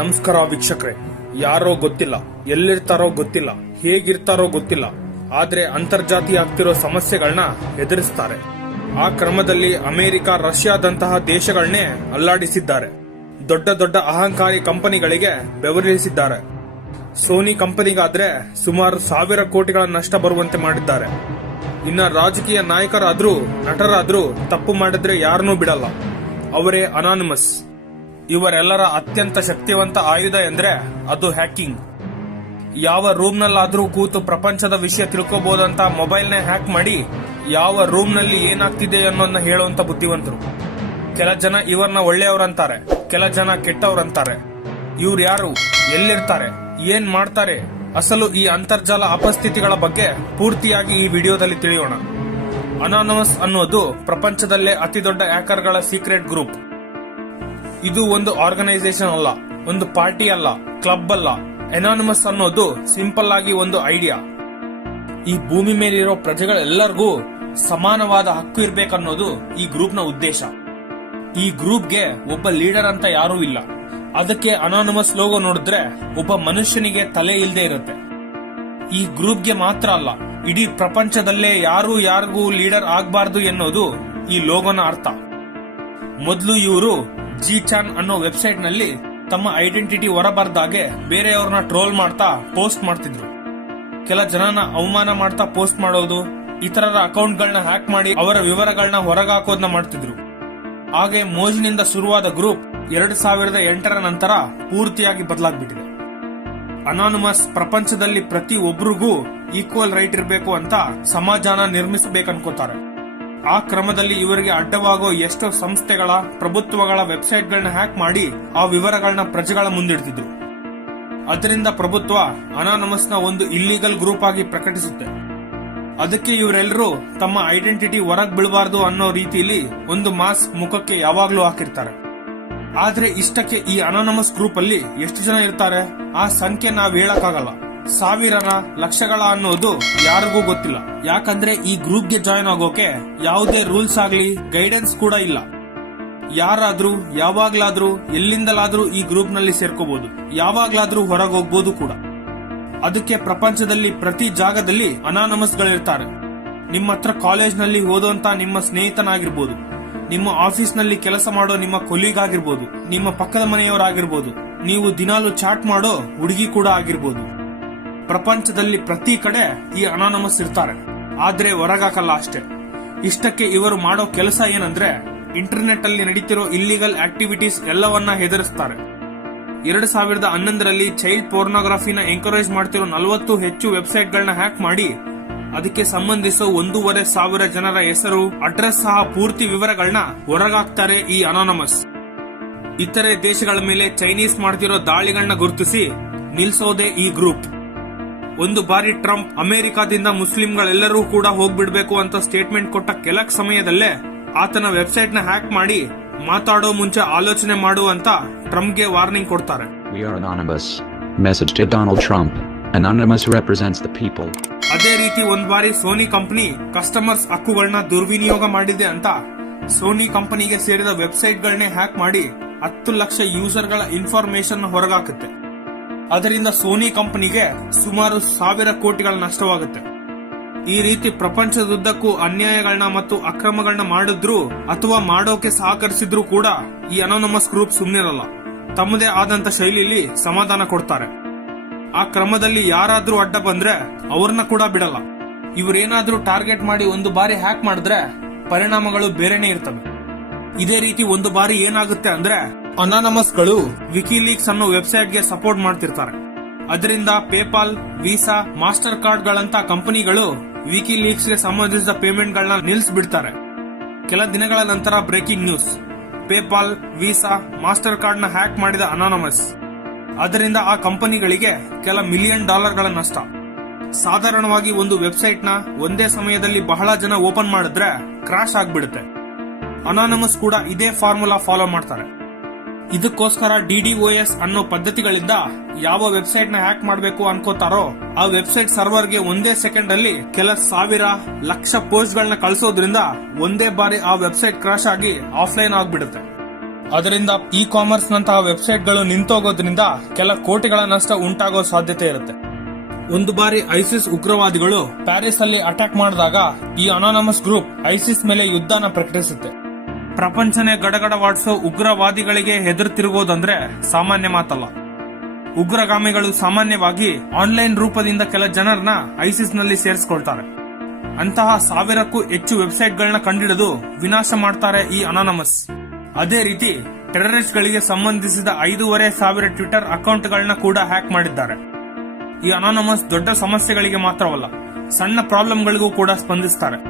ನಮಸ್ಕಾರ ವೀಕ್ಷಕರೇ, ಯಾರೋ ಗೊತ್ತಿಲ್ಲ, ಎಲ್ಲಿರ್ತಾರೋ ಗೊತ್ತಿಲ್ಲ, ಹೇಗಿರ್ತಾರೋ ಗೊತ್ತಿಲ್ಲ, ಆದ್ರೆ ಅಂತರ್ಜಾತಿ ಆಗ್ತಿರೋ ಸಮಸ್ಯೆಗಳನ್ನ ಎದುರಿಸ್ತಾರೆ. ಆ ಕ್ರಮದಲ್ಲಿ ಅಮೆರಿಕ, ರಷ್ಯಾದಂತಹ ದೇಶಗಳನ್ನೇ ಅಲ್ಲಾಡಿಸಿದ್ದಾರೆ. ದೊಡ್ಡ ದೊಡ್ಡ ಅಹಂಕಾರಿ ಕಂಪನಿಗಳಿಗೆ ಬೆವರಿಸಿದ್ದಾರೆ ಸೋನಿ ಕಂಪನಿಗಾದ್ರೆ ಸುಮಾರು ಸಾವಿರ ಕೋಟಿಗಳ ನಷ್ಟ ಬರುವಂತೆ ಮಾಡಿದ್ದಾರೆ. ಇನ್ನ ರಾಜಕೀಯ ನಾಯಕರಾದ್ರೂ, ನಟರಾದ್ರೂ ತಪ್ಪು ಮಾಡಿದ್ರೆ ಯಾರನ್ನೂ ಬಿಡಲ್ಲ. ಅವರೇ ಅನಾನಿಮಸ್ ಇವರೆಲ್ಲರ ಅತ್ಯಂತ ಶಕ್ತಿವಂತ ಆಯುಧ ಎಂದ್ರೆ ಅದು ಹ್ಯಾಕಿಂಗ್. ಯಾವ ರೂಮ್ನಲ್ಲಾದ್ರೂ ಕೂತು ಪ್ರಪಂಚದ ವಿಷಯ ತಿಳ್ಕೋಬಹುದಂತ ಮೊಬೈಲ್ನೇ ಹ್ಯಾಕ್ ಮಾಡಿ ಯಾವ ರೂಮ್ನಲ್ಲಿ ಏನಾಗ್ತಿದೆ ಅನ್ನೋದನ್ನ ಹೇಳುವಂತ ಬುದ್ಧಿವಂತರು. ಕೆಲ ಜನ ಇವರನ್ನ ಒಳ್ಳೆಯವರಂತಾರೆ, ಕೆಲ ಜನ ಕೆಟ್ಟವರಂತಾರೆ. ಇವ್ರು ಯಾರು? ಎಲ್ಲಿರ್ತಾರೆ? ಏನ್ ಮಾಡ್ತಾರೆ? ಅಸಲು ಈ ಅಂತರ್ಜಾಲ ಅಪಸ್ಥಿತಿಗಳ ಬಗ್ಗೆ ಪೂರ್ತಿಯಾಗಿ ಈ ವಿಡಿಯೋದಲ್ಲಿ ತಿಳಿಯೋಣ. ಅನಾನಮಸ್ ಅನ್ನೋದು ಪ್ರಪಂಚದಲ್ಲೇ ಅತಿ ದೊಡ್ಡ ಹ್ಯಾಕರ್ಗಳ ಸೀಕ್ರೆಟ್ ಗ್ರೂಪ್. ಇದು ಒಂದು ಆರ್ಗನೈಸೇಷನ್ ಅಲ್ಲ, ಒಂದು ಪಾರ್ಟಿ ಅಲ್ಲ ಕ್ಲಬ್ ಅಲ್ಲ. ಎನಾನಮಸ್ ಅನ್ನೋದು ಸಿಂಪಲ್ ಆಗಿ ಒಂದು ಐಡಿಯಾ ಈ ಭೂಮಿ ಮೇಲಿರೋ ಪ್ರಜೆಗಳೆಲ್ಲರಿಗೂ ಸಮಾನವಾದ ಹಕ್ಕು ಇರಬೇಕನ್ನೋದು ಈ ಗ್ರೂಪ್ನ ಉದ್ದೇಶ. ಈ ಗ್ರೂಪ್ಗೆ ಒಬ್ಬ ಲೀಡರ್ ಅಂತ ಯಾರೂ ಇಲ್ಲ. ಅದಕ್ಕೆ ಅನಾನಮಸ್ ಲೋಗೋ ನೋಡಿದ್ರೆ ಒಬ್ಬ ಮನುಷ್ಯನಿಗೆ ತಲೆ ಇಲ್ಲದೆ ಇರುತ್ತೆ. ಈ ಗ್ರೂಪ್ಗೆ ಮಾತ್ರ ಅಲ್ಲ, ಇಡೀ ಪ್ರಪಂಚದಲ್ಲೇ ಯಾರು ಯಾರಿಗೂ ಲೀಡರ್ ಆಗಬಾರದು ಎನ್ನೋದು ಈ ಲೋಗೋನ ಅರ್ಥ. ಮೊದಲು ಇವರು ಜಿ ಚಾನ್ ಅನ್ನೋ ವೆಬ್ಸೈಟ್ನಲ್ಲಿ ತಮ್ಮ ಐಡೆಂಟಿಟಿ ಹೊರಬರ್ದಾಗೆ ಬೇರೆಯವ್ರನ್ನ ಟ್ರೋಲ್ ಮಾಡ್ತಾ ಪೋಸ್ಟ್ ಮಾಡ್ತಿದ್ರು. ಕೆಲ ಜನನ ಅವಮಾನ ಮಾಡ್ತಾ ಪೋಸ್ಟ್ ಮಾಡೋದು, ಇತರರ ಅಕೌಂಟ್ಗಳನ್ನ ಹ್ಯಾಕ್ ಮಾಡಿ ಅವರ ವಿವರಗಳನ್ನ ಹೊರಗಾಕೋದನ್ನ ಮಾಡ್ತಿದ್ರು. ಹಾಗೆ ಮೋಜಿನಿಂದ ಶುರುವಾದ ಗ್ರೂಪ್ ಎರಡ್ ಸಾವಿರದ ಎಂಟರ ನಂತರ ಪೂರ್ತಿಯಾಗಿ ಬದಲಾಗ್ಬಿಟ್ಟಿದೆ. ಅನಾನಮಸ್ ಪ್ರಪಂಚದಲ್ಲಿ ಪ್ರತಿ ಒಬ್ರಿಗೂ ಈಕ್ವಲ್ ರೈಟ್ ಇರಬೇಕು ಅಂತ ಸಮಾಜನ ನಿರ್ಮಿಸಬೇಕನ್ಕೋತಾರೆ. ಆ ಕ್ರಮದಲ್ಲಿ ಇವರಿಗೆ ಅಡ್ಡವಾಗೋ ಎಷ್ಟೋ ಸಂಸ್ಥೆಗಳ, ಪ್ರಭುತ್ವಗಳ ವೆಬ್ಸೈಟ್ಗಳನ್ನ ಹ್ಯಾಕ್ ಮಾಡಿ ಆ ವಿವರಗಳನ್ನ ಪ್ರಜೆಗಳ ಮುಂದಿಡ್ತಿದ್ರು. ಅದರಿಂದ ಪ್ರಭುತ್ವ ಅನಾನಮಸ್ನ ಒಂದು ಇಲ್ಲಿಗಲ್ ಗ್ರೂಪ್ ಆಗಿ ಪ್ರಕಟಿಸುತ್ತೆ. ಅದಕ್ಕೆ ಇವರೆಲ್ಲರೂ ತಮ್ಮ ಐಡೆಂಟಿಟಿ ಹೊರಗ್ ಬೀಳಬಾರ್ದು ಅನ್ನೋ ರೀತಿಯಲ್ಲಿ ಒಂದು ಮಾಸ್ಕ್ ಮುಖಕ್ಕೆ ಯಾವಾಗ್ಲೂ ಹಾಕಿರ್ತಾರೆ. ಆದ್ರೆ ಇಷ್ಟಕ್ಕೆ ಈ ಅನಾನಮಸ್ ಗ್ರೂಪ್ ಅಲ್ಲಿ ಎಷ್ಟು ಜನ ಇರ್ತಾರೆ? ಆ ಸಂಖ್ಯೆ ನಾವ್ ಹೇಳಕ್ಕಾಗಲ್ಲ. ಸಾವಿರನ ಲಕ್ಷಗಳ ಅನ್ನೋದು ಯಾರಿಗೂ ಗೊತ್ತಿಲ್ಲ. ಯಾಕಂದ್ರೆ ಈ ಗ್ರೂಪ್ಗೆ ಜಾಯ್ನ್ ಆಗೋಕೆ ಯಾವುದೇ ರೂಲ್ಸ್ ಆಗ್ಲಿ, ಗೈಡೆನ್ಸ್ ಕೂಡ ಇಲ್ಲ. ಯಾರಾದ್ರೂ, ಯಾವಾಗ್ಲಾದ್ರೂ, ಎಲ್ಲಿಂದಲಾದ್ರೂ ಈ ಗ್ರೂಪ್ನಲ್ಲಿ ಸೇರ್ಕೋಬಹುದು ಯಾವಾಗ್ಲಾದ್ರೂ ಹೊರಗೆ ಹೋಗ್ಬೋದು ಕೂಡ. ಅದಕ್ಕೆ ಪ್ರಪಂಚದಲ್ಲಿ ಪ್ರತಿ ಜಾಗದಲ್ಲಿ ಅನಾನಮಸ್ ಗಳಿರ್ತಾರೆ ನಿಮ್ಮ ಹತ್ರ ಕಾಲೇಜ್ನಲ್ಲಿ ಓದುವಂತ ನಿಮ್ಮ ಸ್ನೇಹಿತನಾಗಿರ್ಬೋದು. ನಿಮ್ಮ ಆಫೀಸ್ನಲ್ಲಿ ಕೆಲಸ ಮಾಡೋ ನಿಮ್ಮ ಕೊಲೀಗ್ ಆಗಿರ್ಬೋದು ನಿಮ್ಮ ಪಕ್ಕದ ಮನೆಯವರಾಗಿರ್ಬೋದು. ನೀವು ದಿನಾಲು ಚಾಟ್ ಮಾಡೋ ಹುಡುಗಿ ಕೂಡ ಆಗಿರ್ಬೋದು. ಪ್ರಪಂಚದಲ್ಲಿ ಪ್ರತಿ ಕಡೆ ಈ ಅನಾನಮಸ್ ಇರ್ತಾರೆ. ಆದ್ರೆ ಹೊರಗಾಕಲ್ಲ ಅಷ್ಟೇ. ಇಷ್ಟಕ್ಕೆ ಇವರು ಮಾಡೋ ಕೆಲಸ ಏನಂದ್ರೆ ಇಂಟರ್ನೆಟ್ ಅಲ್ಲಿ ನಡೀತಿರೋ ಇಲ್ಲಿಗಲ್ ಆಕ್ಟಿವಿಟೀಸ್ ಎಲ್ಲವನ್ನ ಹೆದರಿಸ್ತಾರೆ. ಎರಡ್ ಸಾವಿರದ ಹನ್ನೊಂದರಲ್ಲಿ ಚೈಲ್ಡ್ ಪೋರ್ನೋಗ್ರಫಿನ ಎಂಕರೇಜ್ ಮಾಡ್ತಿರೋ ನಲವತ್ತು ಹೆಚ್ಚು ವೆಬ್ಸೈಟ್ ಗಳನ್ನ ಹ್ಯಾಕ್ ಮಾಡಿ, ಅದಕ್ಕೆ ಸಂಬಂಧಿಸೋ ಒಂದೂವರೆ ಸಾವಿರ ಜನರ ಹೆಸರು ಅಡ್ರೆಸ್ ಸಹ ಪೂರ್ತಿ ವಿವರಗಳನ್ನ ಹೊರಗಾಕ್ತಾರೆ ಈ ಅನಾನಮಸ್ ಇತರೆ ದೇಶಗಳ ಮೇಲೆ ಚೈನೀಸ್ ಮಾಡ್ತಿರೋ ದಾಳಿಗಳನ್ನ ಗುರುತಿಸಿ ನಿಲ್ಸೋದೇ ಈ ಗ್ರೂಪ್ ಒಂದು ಬಾರಿ ಟ್ರಂಪ್ ಅಮೆರಿಕಾದಿಂದ ಮುಸ್ಲಿಂಗಳೆಲ್ಲರೂ ಕೂಡ ಹೋಗ್ಬಿಡ್ಬೇಕು ಅಂತ ಸ್ಟೇಟ್ಮೆಂಟ್ ಕೊಟ್ಟ ಕೆಲ ಸಮಯದಲ್ಲೇ ಆತನ ವೆಬ್ಸೈಟ್ನ ಹ್ಯಾಕ್ ಮಾಡಿ ಮಾತಾಡೋ ಮುಂಚೆ ಆಲೋಚನೆ ಮಾಡು ಮಾಡುವಂತ ಟ್ರಂಪ್ಗೆ ವಾರ್ನಿಂಗ್ ಕೊಡ್ತಾರೆ. ಅದೇ ರೀತಿ ಒಂದ್ ಬಾರಿ ಸೋನಿ ಕಂಪನಿ ಕಸ್ಟಮರ್ಸ್ ಹಕ್ಕುಗಳನ್ನ ದುರ್ವಿನಿಯೋಗ ಮಾಡಿದೆ ಅಂತ ಸೋನಿ ಕಂಪನಿಗೆ ಸೇರಿದ ವೆಬ್ಸೈಟ್ಗಳನ್ನೇ ಹ್ಯಾಕ್ ಮಾಡಿ ಹತ್ತು ಲಕ್ಷ ಯೂಸರ್ಗಳ ಇನ್ಫಾರ್ಮೇಶನ್ ಹೊರಗಾಕುತ್ತೆ. ಅದರಿಂದ ಸೋನಿ ಕಂಪನಿಗೆ ಸುಮಾರು ಸಾವಿರ ಕೋಟಿಗಳ ನಷ್ಟವಾಗುತ್ತೆ. ಈ ರೀತಿ ಪ್ರಪಂಚದುದ್ದಕ್ಕೂ ಅನ್ಯಾಯಗಳನ್ನ ಮತ್ತು ಅಕ್ರಮಗಳನ್ನ ಮಾಡಿದ್ರು ಅಥವಾ ಮಾಡೋಕೆ ಸಹಕರಿಸಿದ್ರು ಕೂಡ ಈ ಅನೋನಮಸ್ ಗ್ರೂಪ್ ಸುಮ್ಮನಿರಲ್ಲ ತಮ್ಮದೇ ಆದಂತ ಶೈಲಿಯಲ್ಲಿ ಸಮಾಧಾನ ಕೊಡ್ತಾರೆ. ಆ ಕ್ರಮದಲ್ಲಿ ಯಾರಾದ್ರೂ ಅಡ್ಡ ಬಂದ್ರೆ ಅವ್ರನ್ನ ಕೂಡ ಬಿಡಲ್ಲ. ಇವರೇನಾದ್ರೂ ಟಾರ್ಗೆಟ್ ಮಾಡಿ ಒಂದು ಬಾರಿ ಹ್ಯಾಕ್ ಮಾಡಿದ್ರೆ ಪರಿಣಾಮಗಳು ಬೇರೆನೆ ಇರ್ತವೆ. ಇದೇ ರೀತಿ ಒಂದು ಬಾರಿ ಏನಾಗುತ್ತೆ ಅಂದ್ರೆ ಅನಾನಮಸ್ಗಳು ವಿಕಿಲೀಕ್ಸ್ ಅನ್ನೋ ವೆಬ್ಸೈಟ್ಗೆ ಸಪೋರ್ಟ್ ಮಾಡ್ತಿರ್ತಾರೆ. ಅದರಿಂದ ಪೇಪಾಲ್, ವೀಸಾ, ಮಾಸ್ಟರ್ ಕಾರ್ಡ್ ಗಳಂತ ಕಂಪನಿಗಳು ವಿಕಿಲೀಕ್ಸ್ಗೆ ಸಂಬಂಧಿಸಿದ ಪೇಮೆಂಟ್ ಗಳನ್ನ ನಿಲ್ಲಿಸ್ಬಿಡ್ತಾರೆ ಕೆಲ ದಿನಗಳ ನಂತರ breaking news. PayPal, Visa, master ಕಾರ್ಡ್ನ ಹ್ಯಾಕ್ ಮಾಡಿದ ಅನಾನಮಸ್. ಅದರಿಂದ ಆ ಕಂಪನಿಗಳಿಗೆ ಕೆಲ ಮಿಲಿಯನ್ ಡಾಲರ್ಗಳ ನಷ್ಟ. ಸಾಧಾರಣವಾಗಿ ಒಂದು ವೆಬ್ಸೈಟ್ನ ಒಂದೇ ಸಮಯದಲ್ಲಿ ಬಹಳ ಜನ ಓಪನ್ ಮಾಡಿದ್ರೆ ಕ್ರಾಶ್ ಆಗ್ಬಿಡುತ್ತೆ. ಅನಾನಮಸ್ ಕೂಡ ಇದೇ ಫಾರ್ಮುಲಾ ಫಾಲೋ ಮಾಡ್ತಾರೆ. ಇದಕ್ಕೋಸ್ಕರ ಡಿಡಿಒಎಸ್ ಅನ್ನೋ ಪದ್ಧತಿಗಳಿಂದ ಯಾವ ವೆಬ್ಸೈಟ್ನ ಹ್ಯಾಕ್ ಮಾಡಬೇಕು ಅನ್ಕೋತಾರೋ, ಆ ವೆಬ್ಸೈಟ್ ಸರ್ವರ್ಗೆ ಒಂದೇ ಸೆಕೆಂಡ್ ಅಲ್ಲಿ ಕೆಲ ಸಾವಿರ, ಲಕ್ಷ ಪೋಸ್ಟ್ ಗಳನ್ನ ಕಳಿಸೋದ್ರಿಂದ ಒಂದೇ ಬಾರಿ ಆ ವೆಬ್ಸೈಟ್ ಕ್ರಾಶ್ ಆಗಿ ಆಫ್ಲೈನ್ ಆಗ್ಬಿಡುತ್ತೆ. ಅದರಿಂದ ಇ ಕಾಮರ್ಸ್ ನಂತಹ ವೆಬ್ಸೈಟ್ಗಳು ನಿಂತೋಗೋದ್ರಿಂದ ಕೆಲ ಕೋಟಿಗಳ ನಷ್ಟ ಉಂಟಾಗೋ ಸಾಧ್ಯತೆ ಇರುತ್ತೆ. ಒಂದು ಬಾರಿ ಐಸಿಸ್ ಉಗ್ರವಾದಿಗಳು ಪ್ಯಾರಿಸ್ ಅಲ್ಲಿ ಅಟ್ಯಾಕ್ ಮಾಡಿದಾಗ ಈ ಅನಾನಮಸ್ ಗ್ರೂಪ್ ಐಸಿಸ್ ಮೇಲೆ ಯುದ್ಧನ ಪ್ರಕಟಿಸುತ್ತೆ. ಪ್ರಪಂಚನೇ ಗಡಗಡವಾಡಿಸೋ ಉಗ್ರವಾದಿಗಳಿಗೆ ಹೆದರ್ತಿರುವುದಂದ್ರೆ ಸಾಮಾನ್ಯ ಮಾತಲ್ಲ. ಉಗ್ರಗಾಮಿಗಳು ಸಾಮಾನ್ಯವಾಗಿ ಆನ್ಲೈನ್ ರೂಪದಿಂದ ಕೆಲ ಜನರನ್ನ ಐಸಿಸ್ನಲ್ಲಿ ಸೇರಿಸಿಕೊಳ್ತಾರೆ. ಅಂತಹ ಸಾವಿರಕ್ಕೂ ಹೆಚ್ಚು ವೆಬ್ಸೈಟ್ಗಳನ್ನ ಕಂಡಿಡಿದು ವಿನಾಶ ಮಾಡ್ತಾರೆ ಈ ಅನಾನಮಸ್. ಅದೇ ರೀತಿ ಟೆರರಿಸ್ಟ್ ಗಳಿಗೆ ಸಂಬಂಧಿಸಿದ ಐದೂವರೆ ಸಾವಿರ ಟ್ವಿಟರ್ ಅಕೌಂಟ್ಗಳನ್ನ ಕೂಡ ಹ್ಯಾಕ್ ಮಾಡಿದ್ದಾರೆ. ಈ ಅನಾನಮಸ್ ದೊಡ್ಡ ಸಮಸ್ಯೆಗಳಿಗೆ ಮಾತ್ರವಲ್ಲ, ಸಣ್ಣ ಪ್ರಾಬ್ಲಮ್ಗಳಿಗೂ ಕೂಡ ಸ್ಪಂದಿಸ್ತಾರೆ.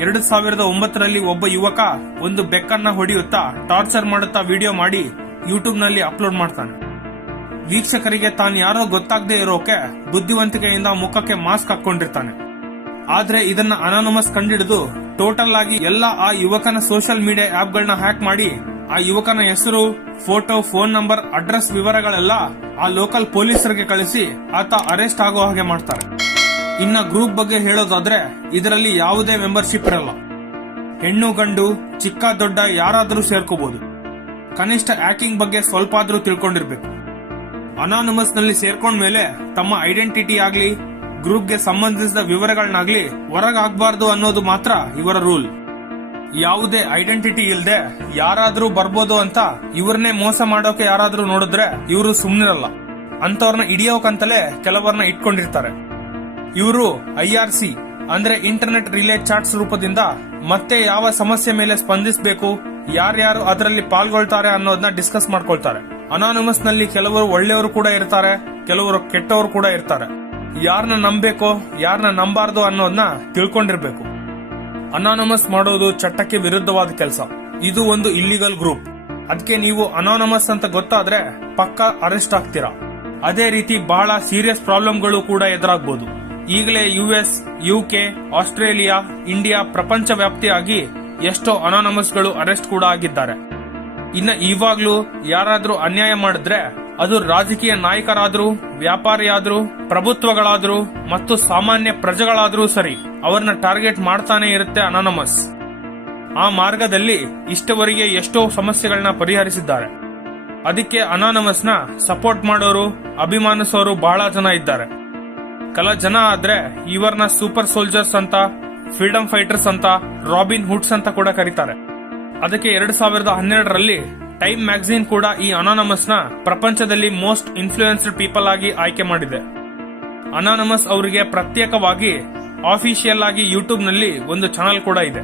ಎರಡು ಸಾವಿರದ ಒಂಬತ್ತರಲ್ಲಿ ಒಬ್ಬ ಯುವಕ ಒಂದು ಬೆಕ್ಕನ್ನ ಹೊಡೆಯುತ್ತಾ ಟಾರ್ಚರ್ ಮಾಡುತ್ತಾ ವಿಡಿಯೋ ಮಾಡಿ ಯೂಟ್ಯೂಬ್ನಲ್ಲಿ ಅಪ್ಲೋಡ್ ಮಾಡ್ತಾನೆ. ವೀಕ್ಷಕರಿಗೆ ತಾನು ಯಾರೋ ಗೊತ್ತಾಗದೇ ಇರೋಕೆ ಬುದ್ಧಿವಂತಿಕೆಯಿಂದ ಮುಖಕ್ಕೆ ಮಾಸ್ಕ್ ಹಾಕೊಂಡಿರ್ತಾನೆ ಆದ್ರೆ ಇದನ್ನ ಅನಾನಮಸ್ ಕಂಡಿಡಿದು ಟೋಟಲ್ ಆಗಿ ಎಲ್ಲ ಆ ಯುವಕನ ಸೋಷಿಯಲ್ ಮೀಡಿಯಾ ಆಪ್ ಗಳನ್ನ ಹ್ಯಾಕ್ ಮಾಡಿ ಆ ಯುವಕನ ಹೆಸರು, ಫೋಟೋ, ಫೋನ್ ನಂಬರ್, ಅಡ್ರೆಸ್ ವಿವರಗಳೆಲ್ಲ ಆ ಲೋಕಲ್ ಪೊಲೀಸರಿಗೆ ಕಳಿಸಿ ಆತ ಅರೆಸ್ಟ್ ಆಗೋ ಹಾಗೆ ಮಾಡ್ತಾರೆ. ಇನ್ನ ಗ್ರೂಪ್ ಬಗ್ಗೆ ಹೇಳೋದಾದ್ರೆ, ಇದರಲ್ಲಿ ಯಾವುದೇ ಮೆಂಬರ್ಶಿಪ್ ಇರಲ್ಲ. ಹೆಣ್ಣು, ಗಂಡು, ಚಿಕ್ಕ, ದೊಡ್ಡ ಯಾರಾದರೂ ಸೇರ್ಕೋಬಹುದು ಕನಿಷ್ಠ ಹ್ಯಾಕಿಂಗ್ ಬಗ್ಗೆ ಸ್ವಲ್ಪ ಆದ್ರೂ ತಿಳ್ಕೊಂಡಿರ್ಬೇಕು. ಅನಾನಮಸ್ನಲ್ಲಿ ಸೇರ್ಕೊಂಡ ಮೇಲೆ ತಮ್ಮ ಐಡೆಂಟಿಟಿ ಆಗ್ಲಿ, ಗ್ರೂಪ್ಗೆ ಸಂಬಂಧಿಸಿದ ವಿವರಗಳನ್ನಾಗ್ಲಿ ಹೊರಗಾಗಬಾರ್ದು ಅನ್ನೋದು ಮಾತ್ರ ಇವರ ರೂಲ್. ಯಾವುದೇ ಐಡೆಂಟಿಟಿ ಇಲ್ಲದೆ ಯಾರಾದ್ರೂ ಬರ್ಬೋದು ಅಂತ ಇವರನ್ನೇ ಮೋಸ ಮಾಡೋಕೆ ಯಾರಾದ್ರೂ ನೋಡಿದ್ರೆ ಇವರು ಸುಮ್ನಿರಲ್ಲ. ಅಂತವ್ರನ್ನ ಹಿಡಿಯೋಕಂತಲೇ ಕೆಲವರನ್ನ ಇಟ್ಕೊಂಡಿರ್ತಾರೆ. ಇವರು ಐಆರ್ ಸಿ, ಅಂದ್ರೆ ಇಂಟರ್ನೆಟ್ ರಿಲೇ ಚಾಟ್ಸ್ ರೂಪದಿಂದ ಮತ್ತೆ ಯಾವ ಸಮಸ್ಯೆ ಮೇಲೆ ಸ್ಪಂದಿಸಬೇಕು, ಯಾರ್ಯಾರು ಅದರಲ್ಲಿ ಪಾಲ್ಗೊಳ್ತಾರೆ ಅನ್ನೋದನ್ನ ಡಿಸ್ಕಸ್ ಮಾಡ್ಕೊಳ್ತಾರೆ. ಅನಾನಮಸ್ನಲ್ಲಿ ಕೆಲವರು ಒಳ್ಳೆಯವರು ಕೂಡ ಇರ್ತಾರೆ, ಕೆಲವರು ಕೆಟ್ಟವರು ಕೂಡ ಇರ್ತಾರೆ. ಯಾರನ್ನ ನಂಬಬೇಕು ಯಾರನ್ನ ನಂಬಾರ್ದು ಅನ್ನೋದನ್ನ ತಿಳ್ಕೊಂಡಿರ್ಬೇಕು. ಅನಾನಮಸ್ ಮಾಡೋದು ಚಟ್ಟಕ್ಕೆ ವಿರುದ್ಧವಾದ ಕೆಲಸ. ಇದು ಒಂದು ಇಲ್ಲಿಗಲ್ ಗ್ರೂಪ್ ಅದಕ್ಕೆ ನೀವು ಅನಾನಮಸ್ ಅಂತ ಗೊತ್ತಾದ್ರೆ ಪಕ್ಕ ಅರೆಸ್ಟ್ ಆಗ್ತೀರಾ. ಅದೇ ರೀತಿ ಬಹಳ ಸೀರಿಯಸ್ ಪ್ರಾಬ್ಲಮ್ಗಳು ಕೂಡ ಎದುರಾಗಬಹುದು ಈಗಲೇ ಯುಎಸ್ ಯುಕೆ ಆಸ್ಟ್ರೇಲಿಯಾ ಇಂಡಿಯಾ ಪ್ರಪಂಚ ವ್ಯಾಪ್ತಿಯಾಗಿ ಎಷ್ಟೋ ಅನಾನಮಸ್ಗಳು ಅರೆಸ್ಟ್ ಕೂಡ ಆಗಿದ್ದಾರೆ. ಇನ್ನ ಇವಾಗ್ಲೂ ಯಾರಾದ್ರೂ ಅನ್ಯಾಯ ಮಾಡಿದ್ರೆ ಅದು ರಾಜಕೀಯ ನಾಯಕರಾದ್ರೂ, ವ್ಯಾಪಾರಿಯಾದ್ರೂ, ಪ್ರಭುತ್ವಗಳಾದ್ರೂ ಮತ್ತು ಸಾಮಾನ್ಯ ಪ್ರಜೆಗಳಾದ್ರೂ ಸರಿ ಅವರನ್ನ ಟಾರ್ಗೆಟ್ ಮಾಡ್ತಾನೆ ಇರುತ್ತೆ ಅನಾನಮಸ್ ಆ ಮಾರ್ಗದಲ್ಲಿ ಇಷ್ಟವರೆಗೆ ಎಷ್ಟೋ ಸಮಸ್ಯೆಗಳನ್ನ ಪರಿಹರಿಸಿದ್ದಾರೆ. ಅದಕ್ಕೆ ಅನಾನಮಸ್ನ ಸಪೋರ್ಟ್ ಮಾಡೋರು, ಅಭಿಮಾನಿಸೋರು ಬಹಳ ಜನ ಇದ್ದಾರೆ. ಕೆಲ ಜನ ಆದ್ರೆ ಇವರ್ನ ಸೂಪರ್ ಸೋಲ್ಜರ್ಸ್ ಅಂತ ಫ್ರೀಡಮ್ ಫೈಟರ್ಸ್ ಅಂತ, ರಾಬಿನ್ ಹುಡ್ಸ್ ಅಂತ ಕೂಡ ಕರೀತಾರೆ. ಅದಕ್ಕೆ ಎರಡ್ ಸಾವಿರದ ಹನ್ನೆರಡರಲ್ಲಿ ಟೈಮ್ ಮ್ಯಾಗಝಿನ್ ಕೂಡ ಈ ಅನಾನಮಸ್ನ ಪ್ರಪಂಚದಲ್ಲಿ ಮೋಸ್ಟ್ ಇನ್ಫ್ಲೂಯೆನ್ಸ್ಡ್ ಪೀಪಲ್ ಆಗಿ ಆಯ್ಕೆ ಮಾಡಿದೆ. ಅನಾನಮಸ್ ಅವರಿಗೆ ಪ್ರತ್ಯೇಕವಾಗಿ ಆಫಿಷಿಯಲ್ ಆಗಿ ಯೂಟ್ಯೂಬ್ನಲ್ಲಿ ಒಂದು ಚಾನಲ್ ಕೂಡ ಇದೆ.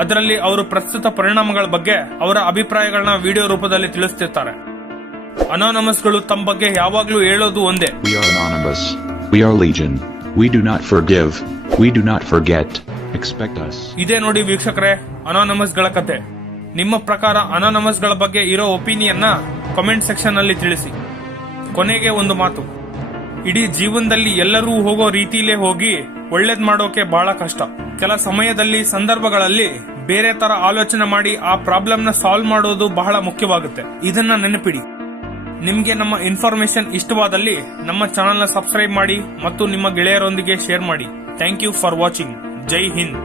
ಅದರಲ್ಲಿ ಅವರು ಪ್ರಸ್ತುತ ಪರಿಣಾಮಗಳ ಬಗ್ಗೆ ಅವರ ಅಭಿಪ್ರಾಯಗಳನ್ನ ವಿಡಿಯೋ ರೂಪದಲ್ಲಿ ತಿಳಿಸ್ತಿರ್ತಾರೆ. ಅನಾನಮಸ್ಗಳು ತಮ್ಮ ಬಗ್ಗೆ ಯಾವಾಗಲೂ ಹೇಳೋದು ಒಂದೇ. We are legion. We do not forgive. We do not forget. Expect us. ಇದೇ ನೋಡಿ ವೀಕ್ಷಕರೇ ಅನಾನಮಸ್ಗಳ ಕತೆ ನಿಮ್ಮ ಪ್ರಕಾರ ಅನಾನಮಸ್ಗಳ ಬಗ್ಗೆ ಇರೋ ಒಪಿನಿಯನ್ನ ಕಮೆಂಟ್ ಸೆಕ್ಷನ್ನಲ್ಲಿ ತಿಳಿಸಿ ಕೊನೆಗೆ ಒಂದು ಮಾತು ಇಡೀ ಜೀವನದಲ್ಲಿ ಎಲ್ಲರೂ ಹೋಗೋ ರೀತಿಲೇ ಹೋಗಿ ಒಳ್ಳೇದ್ ಮಾಡೋಕೆ ಬಹಳ ಕಷ್ಟ ಕೆಲ ಸಮಯದಲ್ಲಿ, ಸಂದರ್ಭಗಳಲ್ಲಿ ಬೇರೆ ತರ ಆಲೋಚನೆ ಮಾಡಿ ಆ ಪ್ರಾಬ್ಲಮ್ನ ಸಾಲ್ವ್ ಮಾಡೋದು ಬಹಳ ಮುಖ್ಯವಾಗುತ್ತೆ ಇದನ್ನ ನೆನಪಿಡಿ ನಿಮ್ಗೆ ನಮ್ಮ ಇನ್ಫಾರ್ಮೇಶನ್ ಇಷ್ಟವಾದಲ್ಲಿ ನಮ್ಮ ಚಾನೆಲ್ನ ಸಬ್ಸ್ಕ್ರೈಬ್ ಮಾಡಿ ಮತ್ತು ನಿಮ್ಮ ಗೆಳೆಯರೊಂದಿಗೆ ಶೇರ್ ಮಾಡಿ. Thank you for watching Jai Hind